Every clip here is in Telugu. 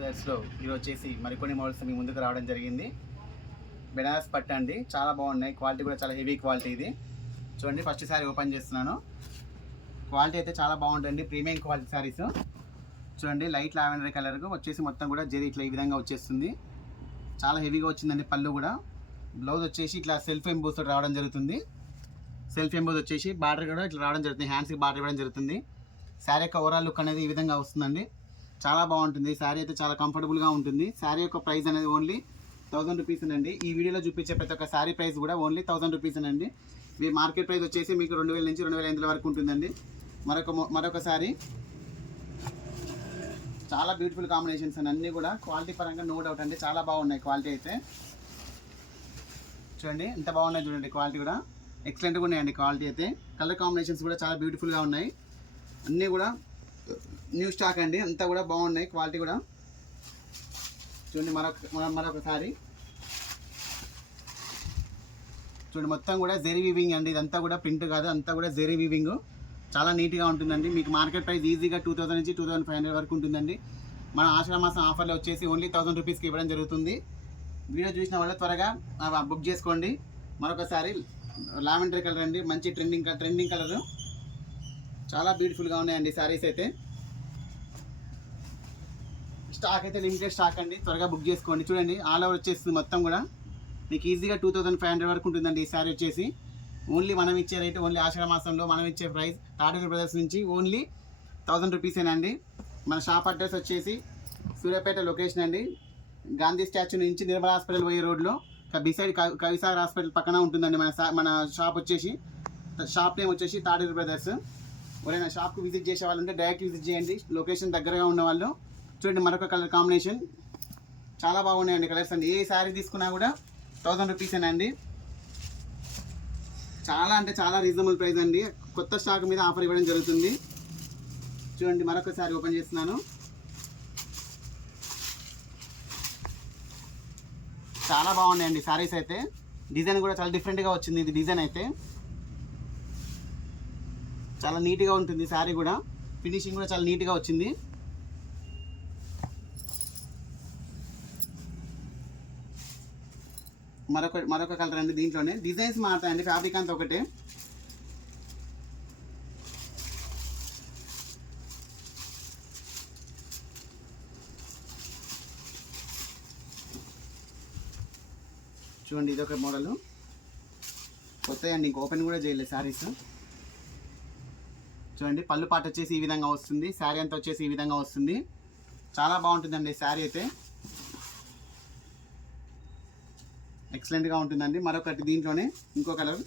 లో ఇది వచ్చేసి మరికొన్ని మోడల్స్ మీ ముందుకు రావడం జరిగింది. బెనారస్ పట్టు అండి, చాలా బాగున్నాయి. క్వాలిటీ కూడా చాలా హెవీ క్వాలిటీ. ఇది చూడండి, ఫస్ట్ సారీ ఓపెన్ చేస్తున్నాను. క్వాలిటీ అయితే చాలా బాగుంటుంది, ప్రీమియం క్వాలిటీ సారీస్. చూడండి, లైట్ లావెండర్ కలర్కు వచ్చేసి మొత్తం కూడా జరీ ఇట్లా ఈ విధంగా వచ్చేస్తుంది. చాలా హెవీగా వచ్చిందండి. పళ్ళు కూడా, బ్లౌజ్ వచ్చేసి ఇట్లా సెల్ఫ్ ఎంబోస్ తోటి రావడం జరుగుతుంది. సెల్ఫ్ ఎంబోస్ వచ్చేసి బార్డర్ కూడా ఇట్లా రావడం జరుగుతుంది, హ్యాండ్స్కి బార్డర్ ఇవ్వడం జరుగుతుంది. శారీ యొక్క ఓవరాల్ లుక్ అనేది ఈ విధంగా వస్తుందండి. చాలా బాగుంటుంది. శారీ అయితే చాలా కంఫర్టబుల్గా ఉంటుంది. శారీ యొక్క ప్రైస్ అనేది ఓన్లీ 1000 రూపీస్ అండి. ఈ వీడియోలో చూపించే ప్రతి ఒక్క శారీ ప్రైస్ కూడా ఓన్లీ 1000 రూపీస్ అండి. మీ మార్కెట్ ప్రైస్ వచ్చేసి మీకు 2000 నుంచి 2500 వరకు ఉంటుందండి. మరొక శారీ, చాలా బ్యూటిఫుల్ కాంబినేషన్స్ అండి. అన్నీ కూడా క్వాలిటీ పరంగా నో డౌట్ అండి, చాలా బాగున్నాయి. క్వాలిటీ అయితే చూడండి ఎంత బాగున్నాయి. చూడండి, క్వాలిటీ కూడా ఎక్సలెంట్గా ఉన్నాయండి. క్వాలిటీ అయితే కలర్ కాంబినేషన్స్ కూడా చాలా బ్యూటిఫుల్గా ఉన్నాయి. అన్నీ కూడా న్యూ స్టాక్ అండి, అంతా కూడా బాగున్నాయి. క్వాలిటీ కూడా చూడండి. మరొకసారి చూడండి, మొత్తం కూడా జెరీ వీవింగ్ అండి. ఇదంతా కూడా ప్రింట్ కాదు, అంతా కూడా జెరీ వీవింగ్. చాలా నీట్గా ఉంటుందండి. మీకు మార్కెట్ ప్రైస్ ఈజీగా 2000 నుంచి 2500 వరకు ఉంటుందండి. మన ఆషాఢ మాసం ఆఫర్లో వచ్చేసి ఓన్లీ 1000 రూపీస్కి ఇవ్వడం జరుగుతుంది. వీడియో చూసిన వాళ్ళు త్వరగా బుక్ చేసుకోండి. మరొకసారి లావెండర్ కలర్ అండి, మంచి ట్రెండింగ్ కలర్. చాలా బ్యూటిఫుల్గా ఉన్నాయండి శారీస్ అయితే. స్టాక్ అయితే లిమిటెడ్ స్టాక్ అండి, త్వరగా బుక్ చేసుకోండి. చూడండి, ఆల్ ఓవర్ వచ్చేస్తుంది మొత్తం కూడా. మీకు ఈజీగా 2500 వరకు ఉంటుందండి ఈ శారీ వచ్చేసి. ఓన్లీ మనం ఇచ్చే రేటు, ఓన్లీ ఆషాఢ మాసంలో మనం ఇచ్చే ప్రైస్ టాటూరి బ్రదర్స్ నుంచి ఓన్లీ 1000 రూపీసేనండి. మన షాప్ అడ్రస్ వచ్చేసి సూర్యాపేట లొకేషన్ అండి. గాంధీ స్టాచ్యూ నుంచి నిర్మల్ హాస్పిటల్ పోయే రోడ్లో బిసైడ్ కవిసాగర్ హాస్పిటల్ పక్కన ఉంటుందండి మన షాప్ వచ్చేసి. షాప్ నేమ్ వచ్చేసి టాటూరి బ్రదర్స్. ఎవరైనా షాప్కి విజిట్ చేసే వాళ్ళు ఉంటే డైరెక్ట్ విజిట్ చేయండి, లొకేషన్ దగ్గరగా ఉన్న వాళ్ళు. చూడండి, మరొక కలర్ కాంబినేషన్ చాలా బాగున్నాయండి కలర్స్ అండి. ఏ శారీ తీసుకున్నా కూడా 1000 రూపీసేనండి. చాలా అంటే చాలా రీజనబుల్ ప్రైస్ అండి. కొత్త స్టాక్ మీద ఆఫర్ ఇవ్వడం జరుగుతుంది. చూడండి, మరొక శారీ ఓపెన్ చేస్తున్నాను. చాలా బాగున్నాయండి శారీస్ అయితే. డిజైన్ కూడా చాలా డిఫరెంట్గా వచ్చింది. ఇది డిజైన్ అయితే చాలా నీట్గా ఉంటుంది. శారీ కూడా ఫినిషింగ్ కూడా చాలా నీట్గా వచ్చింది. మరొక కలర్ అండి. దీంట్లోనే డిజైన్స్ మారుతాయండి, ఫ్యాబ్రిక్ అంతా ఒకటే. చూడండి, ఇదొక మోడల్ కొత్త అండి, ఇంక ఓపెన్ కూడా చేయలేదు శారీస్. చూడండి, పళ్ళు పాట వచ్చేసి ఈ విధంగా వస్తుంది. శారీ అంతా వచ్చేసి ఈ విధంగా వస్తుంది. చాలా బాగుంటుందండి శారీ అయితే, ఎక్సలెంట్గా ఉంటుందండి. మరొకటి దీంట్లోనే ఇంకో కలర్.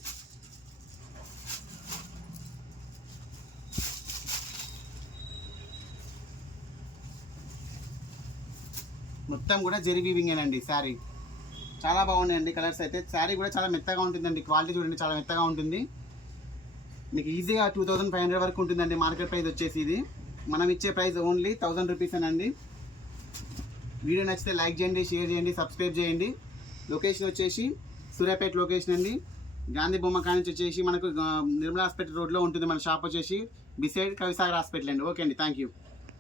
మొత్తం కూడా జెరీ వీవింగేనండి శారీ. చాలా బాగున్నాయండి కలర్స్ అయితే. శారీ కూడా చాలా మెత్తగా ఉంటుందండి. క్వాలిటీ చూడండి, చాలా మెత్తగా ఉంటుంది. మీకు ఈజీగా 2500 వరకు ఉంటుందండి మార్కెట్ ప్రైస్ వచ్చేసి. ఇది మనం ఇచ్చే ప్రైస్ ఓన్లీ 1000 రూపీసేనండి. వీడియో నచ్చితే లైక్ చేయండి, షేర్ చేయండి, సబ్స్క్రైబ్ చేయండి. లొకేషన్ వచ్చేసి సూర్యాపేట లొకేషన్ అండి. గాంధీ బొమ్మ కాడ నుంచి వచ్చేసి మనకు నిర్మల్ హాస్పిటల్ రోడ్లో ఉంటుంది మన షాప్ వచ్చేసి, బిసైడ్ కవిసాగర్ హాస్పిటల్ అండి. ఓకే అండి, థ్యాంక్ యూ.